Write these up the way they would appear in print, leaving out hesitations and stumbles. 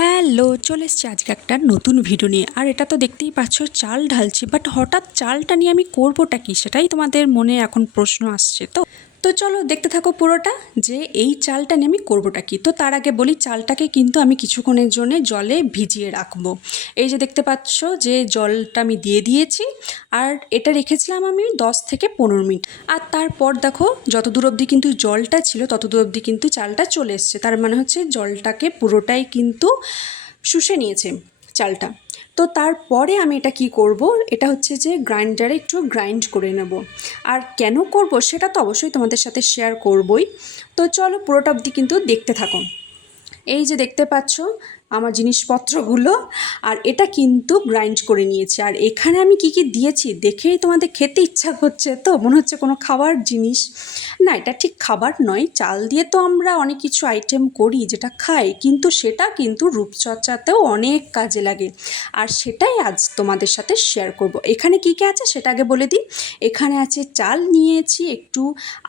Hello, চলে এসেছি আজকে একটা নতুন ভিডিও নিয়ে। আর এটা তো দেখতেই পাচ্ছ, চাল ঢালছি, বাট হঠাৎ চালটা নিয়ে আমি করবোটা কি, সেটাই তোমাদের মনে এখন প্রশ্ন আসছে। তো চলো দেখতে থাকো পুরোটা, যে এই চালটা নিয়ে আমি করবোটা কি। তো তার আগে বলি, চালটাকে কিন্তু আমি কিছুক্ষণের জন্য জলে ভিজিয়ে রাখবো। এই যে দেখতে পাচ্ছ যে জলটা আমি দিয়ে দিয়েছি, আর এটা রেখেছিলাম আমি 10 থেকে 15 মিনিট। আর তারপর দেখো, যতদূর অবধি কিন্তু জলটা ছিল ততদূর অবধি কিন্তু চালটা চলে এসছে। তার মানে হচ্ছে জলটাকে পুরোটাই কিন্তু শুষে নিয়েছে চালটা। তো তারপরে আমি এটা কি করব, এটা হচ্ছে যে গ্রাইন্ডারে একটু গ্রাইন্ড করে নেব। আর কেন করব সেটা তো অবশ্যই তোমাদের সাথে শেয়ার করবই। তো চলো পুরোটা অবধি কিন্তু দেখতে থাকো। এই যে দেখতে পাচ্ছ আমার জিনিসপত্রগুলো, আর এটা কিন্তু গ্রাইন্ড করে নিয়েছি। আর এখানে আমি কি কি দিয়েছি দেখেই তোমাদের খেতে ইচ্ছা করছে, তো মনে হচ্ছে কোনো খাবার জিনিস। না, এটা ঠিক খাবার নয়। চাল দিয়ে তো আমরা অনেক কিছু আইটেম করি যেটা খাই, কিন্তু সেটা কিন্তু রূপচর্চাতেও অনেক কাজে লাগে। আর সেটাই আজ তোমাদের সাথে শেয়ার করব। এখানে কি কি আছে সেটা আগে বলে দিই। এখানে আছে চাল নিয়েছি, একটু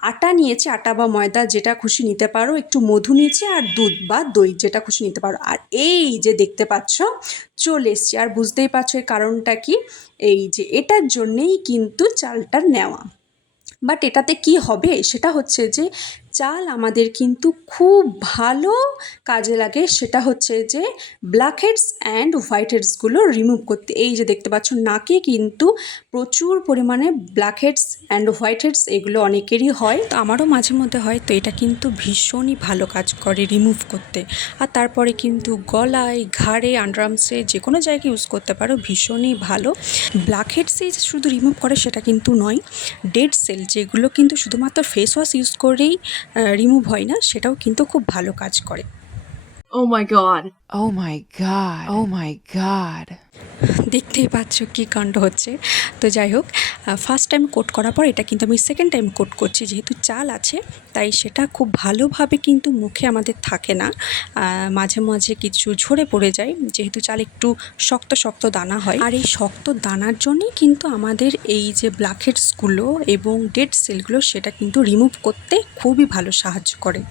আটা নিয়েছি, আটা বা ময়দা যেটা খুশি নিতে পারো, একটু মধু নিয়েছি, আর দুধ বা দই যেটা খুশি নিতে পারো। আর এই যে দেখতে পাচ্ছ চলে এসছি, আর বুঝতেই পারছো এর কারণটা কি। এই যে এটার জন্যেই কিন্তু চালটা নেওয়া। বাট এটাতে কি হবে সেটা হচ্ছে যে চাল আমাদের কিন্তু খুব ভালো কাজে লাগে। সেটা হচ্ছে যে ব্ল্যাক হেডস অ্যান্ড হোয়াইট হেডসগুলো রিমুভ করতে। এই যে দেখতে পাচ্ছ নাকে কিন্তু প্রচুর পরিমাণে blackheads and whiteheads এগুলো অনেকেরই হয়, তো আমারও মাঝে মধ্যে হয়। তো এটা কিন্তু ভীষণই ভালো কাজ করে রিমুভ করতে। আর তারপরে কিন্তু গলায়, ঘাড়ে, আন্ডারআর্মসে যে কোনো জায়গায় ইউজ করতে পারো, ভীষণই ভালো। ব্ল্যাক হেডসই শুধু রিমুভ করে সেটা কিন্তু নয়, ডেড সেল যেগুলো কিন্তু শুধুমাত্র ফেস ওয়াশ ইউজ করেই রিমুভ হয় না, সেটাও কিন্তু খুব ভালো কাজ করে। Oh my god. Oh my god. Oh my god. দেখতেই পাচ্ছ কী কাণ্ড হচ্ছে। তো যাই হোক, ফার্স্ট টাইম কোট করার পর এটা কিন্তু আমি সেকেন্ড টাইম কোট করছি। যেহেতু চাল আছে তাই সেটা খুব ভালোভাবে কিন্তু মুখে আমাদের থাকে না, মাঝে মাঝে কিছু ঝরে পড়ে যায়, যেহেতু চাল একটু শক্ত শক্ত দানা হয়। আর এই শক্ত দানার জন্যই কিন্তু আমাদের এই যে ব্ল্যাক হেডসগুলো এবং ডেড সেলগুলো সেটা কিন্তু রিমুভ করতে খুবই ভালো সাহায্য করে।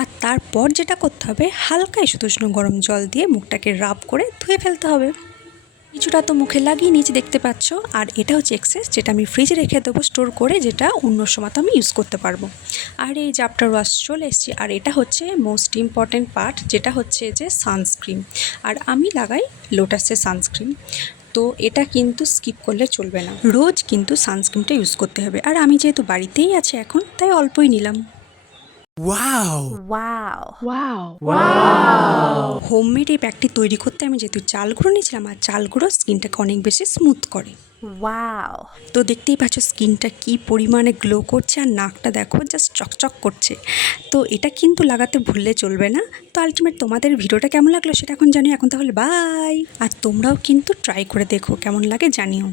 আর তারপর যেটা করতে হবে, হালকা উষ্ণ গরম জল দিয়ে মুখটাকে রাব করে ধুয়ে ফেলতে হবে। কিছুটা তো মুখে লাগিয়ে নিচে দেখতে পাচ্ছ। আর এটা হচ্ছে এক্সেস, যেটা আমি ফ্রিজে রেখে দেবো স্টোর করে, যেটা অন্য সময় তো আমি ইউজ করতে পারবো। আর এই যে আফটার ওয়াশ চলে এসেছি। আর এটা হচ্ছে মোস্ট ইম্পর্ট্যান্ট পার্ট, যেটা হচ্ছে যে সানস্ক্রিন। আর আমি লাগাই লোটাসের সানস্ক্রিন। তো এটা কিন্তু স্কিপ করলে চলবে না, রোজ কিন্তু সানস্ক্রিনটা ইউজ করতে হবে। আর আমি যেহেতু বাড়িতেই আছি এখন, তাই অল্পই নিলাম। Wow! Wow. Wow. হোমমেড এই প্যাকটি তৈরি করতে আমি যেহেতু চাল গুঁড়ো নিয়েছিলাম, আর চাল গুঁড়ো স্কিনটাকে অনেক বেশি স্মুথ করে। Wow. তো দেখতেই পাচ্ছ স্কিনটা কি পরিমাণে গ্লো করছে, আর নাকটা দেখো জাস্ট চকচক করছে। তো এটা কিন্তু লাগাতে ভুললে চলবে না। তো আলটিমেট তোমাদের ভিডিওটা কেমন লাগলো সেটা এখন জানিও। এখন তাহলে বাই। আর তোমরাও কিন্তু ট্রাই করে দেখো কেমন লাগে জানিও।